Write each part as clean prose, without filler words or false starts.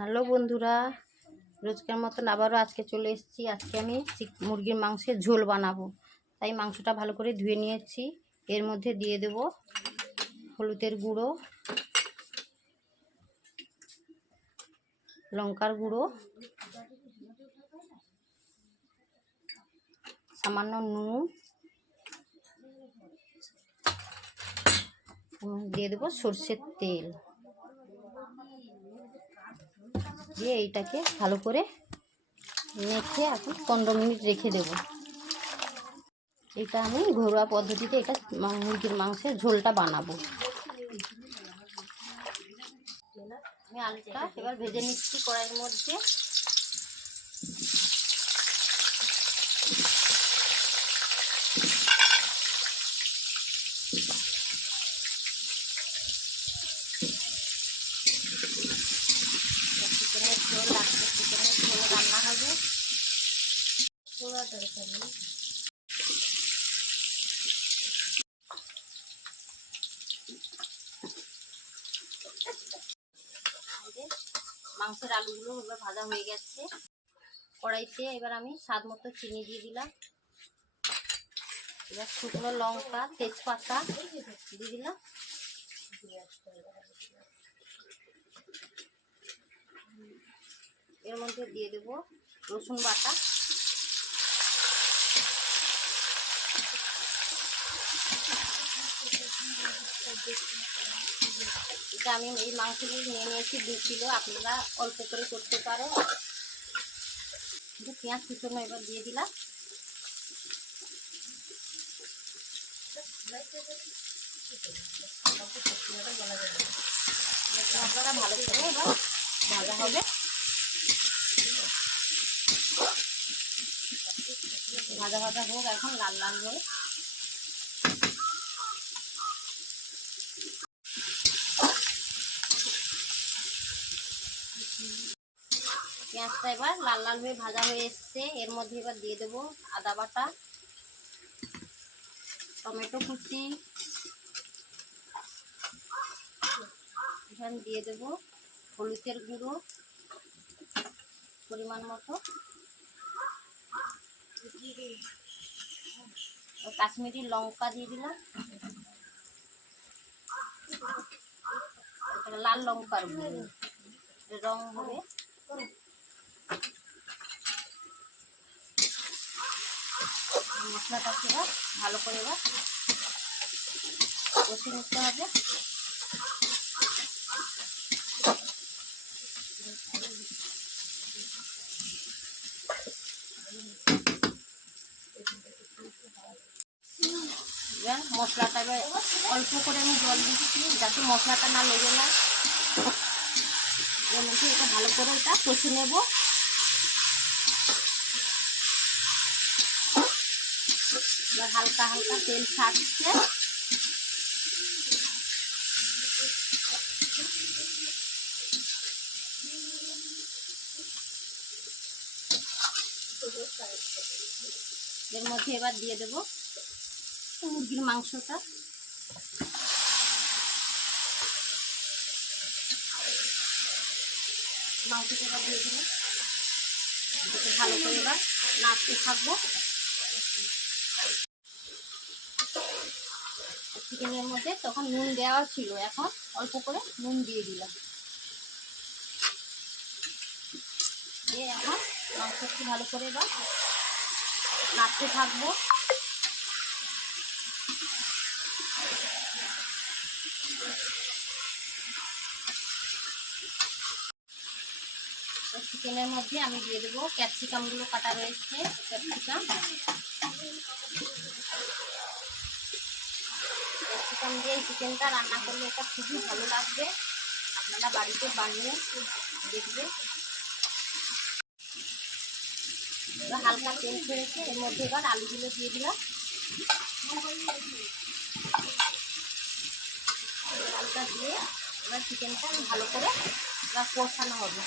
Hello বন্ধুরা, রোজকার মতন আবারও আজকে চলে এসেছি। আজকে আমি মুরগির মাংসের ঝোল বানাবো। তাই মাংসটা ভালো করে ধুয়ে নিয়েছি। এর মধ্যে দিয়ে দেব হলুদের গুঁড়ো, লঙ্কার গুঁড়ো, সামান্য নুন, দিয়ে দেবো সর্ষের তেল দিয়ে এইটাকে ভালো করে মেখে এখন 15 মিনিট রেখে দেব। এটা আমি ঘরোয়া পদ্ধতিতে এটা মুরগির মাংসের ঝোলটা বানাবো। আমি আলুটা এবার ভেজে নিচ্ছি কড়াইয়ের মধ্যে। চিকেনের ঝোল লাগবে, চিকেনের ঝোল রান্না হবে। পোড়া তরকারি মাংসের আলুগুলো এবার ভাজা হয়ে গেছে। কড়াইতে এবার আমি স্বাদ মতো চিনি দিয়ে দিলাম। এবার শুকনো লঙ্কা, তেজপাতা দিয়ে দিলাম। এর মধ্যে দিয়ে দেব রসুন বাটা, এটা আমি এই মাংসগুলো নিয়ে নিয়েছি 2 কিলো। আপনারা অল্প করে করতে পারেন। পেঁয়াজ কুচনো এবার দিয়ে দিলাম। মশলাটা ভালো করে এবার ভাজা হবে। ভাজা ভাজা হোক এখন লাল লাল হয়ে। পেঁয়াজটা এবার লাল লাল হয়ে ভাজা হয়ে এসছে। এর মধ্যে এবার দিয়ে দেব আদা বাটা, টমেটো কুচি, এখানে দিয়ে দেব হলুদের গুঁড়ো পরিমাণ মতো, কাশ্মীরি লঙ্কা দিয়ে দিলাম, লাল লঙ্কার গুঁড়ো রং হবে। মশলাটাকে এবার ভালো করে এবার কষে নিতে হবে। এবার মশলাটা এবার অল্প করে আমি জল দিচ্ছি যাতে মশলাটা না লেগে যায়। এর মধ্যে এটা ভালো করে এটা কষে নেব। এবার হালকা হালকা তেল ছাড়ছে। এর মধ্যে এবার দিয়ে দেব মুরগির মাংসটা। মাংসটা এবার দিয়ে দেবো। এটাকে ভালো করে এবার নাড়তে থাকবো। চিকেনের মধ্যে তখন নুন দেওয়া ছিল, এখন অল্প করে নুন দিয়ে দিলাম। দিয়ে এখন মাংসটি ভালো করে এবার নাড়তে থাকবো। চিকেনের মধ্যে আমি দিয়ে দেবো ক্যাপসিকামগুলো কাটা রয়েছে। ক্যাপসিকাম দিয়ে এই চিকেনটা রান্না করলে এটা খুবই ভালো লাগবে। আপনারা বাড়িতে বানিয়ে দেখবেন। এবার হালকা তেল ছেড়েছে, এর মধ্যে এবার আলুগুলো দিয়ে দিলাম। আলুটা দিয়ে এবার চিকেনটা ভালো করে এবার কষানো হবে।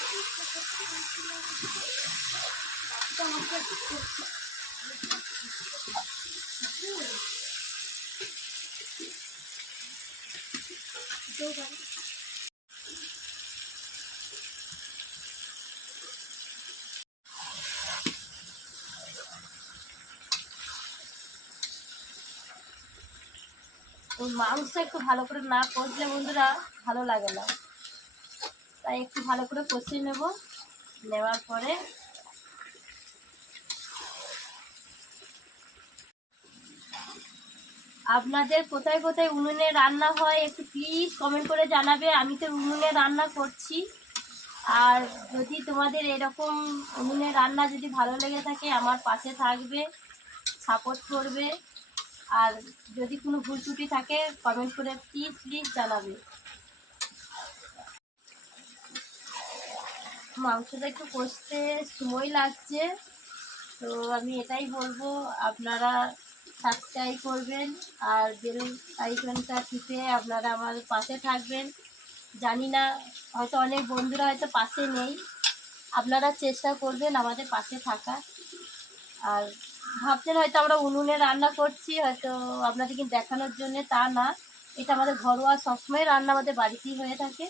তো মাংস একটু ভালো করে না কষলে বন্ধুরা ভালো লাগে না, তাই একটু ভালো করে কষিয়ে নেব। নেওয়ার পরে আপনাদের কোথায় কোথায় উনুনে রান্না হয় একটু প্লিজ কমেন্ট করে জানাবে। আমি তো উনুনে রান্না করছি, আর যদি তোমাদের এরকম উনুনে রান্না যদি ভালো লেগে থাকে আমার পাশে থাকবে, সাপোর্ট করবে। আর যদি কোনো ভুল ত্রুটি থাকে কমেন্ট করে প্লিজ প্লিজ জানাবে। মাংসটা একটু কষতে সময় লাগছে, তো আমি এটাই বলবো আপনারা সাবস্ক্রাইব করবেন আর বেল আইকনটা টিপে আপনারা আমার পাশে থাকবেন। জানি না, হয়তো অনেক বন্ধুরা হয়তো পাশে নেই, আপনারা চেষ্টা করবেন আমাদের পাশে থাকা। আর ভাবছেন হয়তো আমরা উনুনে রান্না করছি হয়তো আপনাদেরকে দেখানোর জন্য, তা না, এটা আমাদের ঘরোয়া সবসময় রান্না আমাদের বাড়িতেই হয়ে থাকে।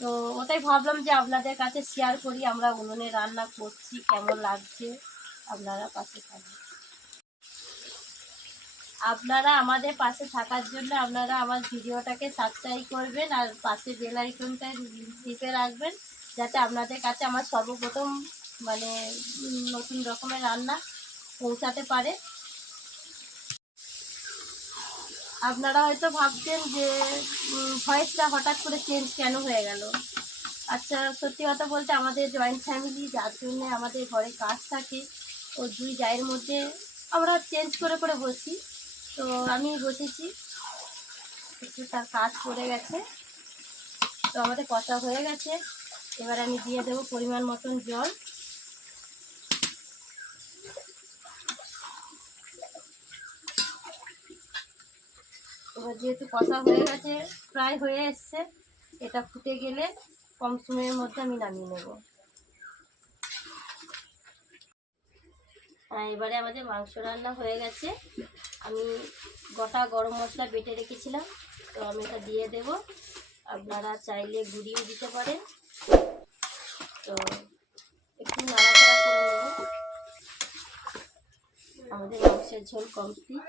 তো ওটাই ভাবলাম যে আপনাদের কাছে শেয়ার করি আমরা উনুনে রান্না করছি, কেমন লাগছে, আপনারা পাশে থাকবেন। আপনারা আমাদের পাশে থাকার জন্য আপনারা আমার ভিডিওটাকে সাবস্ক্রাইব করবেন আর পাশে বেল আইকনটা টিপে রাখবেন, যাতে আপনাদের কাছে আমার সর্বপ্রথম মানে নতুন রকমের রান্না পৌঁছাতে পারে। আপনারা হয়তো ভাবছেন যে ভয়েসটা হঠাৎ করে চেঞ্জ কেন হয়ে গেল। আচ্ছা, সত্যি কথা বলতে আমাদের জয়েন্ট ফ্যামিলি, যার জন্য আমাদের ঘরে কাজ থাকে, ও দুই জায়ের মধ্যে আমরা চেঞ্জ করে করে বসি। তো আমি বসেছি, একটু তার কাজ পড়ে গেছে, তো আমাদের কষা হয়ে গেছে। এবার আমি দিয়ে দেবো পরিমাণ মতন জল। এবার যেহেতু কষা হয়ে গেছে, প্রায় হয়ে এসছে, এটা ফুটে গেলে কম সময়ের মধ্যে আমি নামিয়ে নেব। এবারে আমাদের মাংস রান্না হয়ে গেছে। আমি গোটা গরম মশলা বেটে রেখেছিলাম, তো আমি এটা দিয়ে দেব। আপনারা চাইলে গুঁড়িয়ে দিতে পারেন। তো একটু নাড়াচাড়া করে নেব। আমাদের মাংসের ঝোল কমপ্লিট।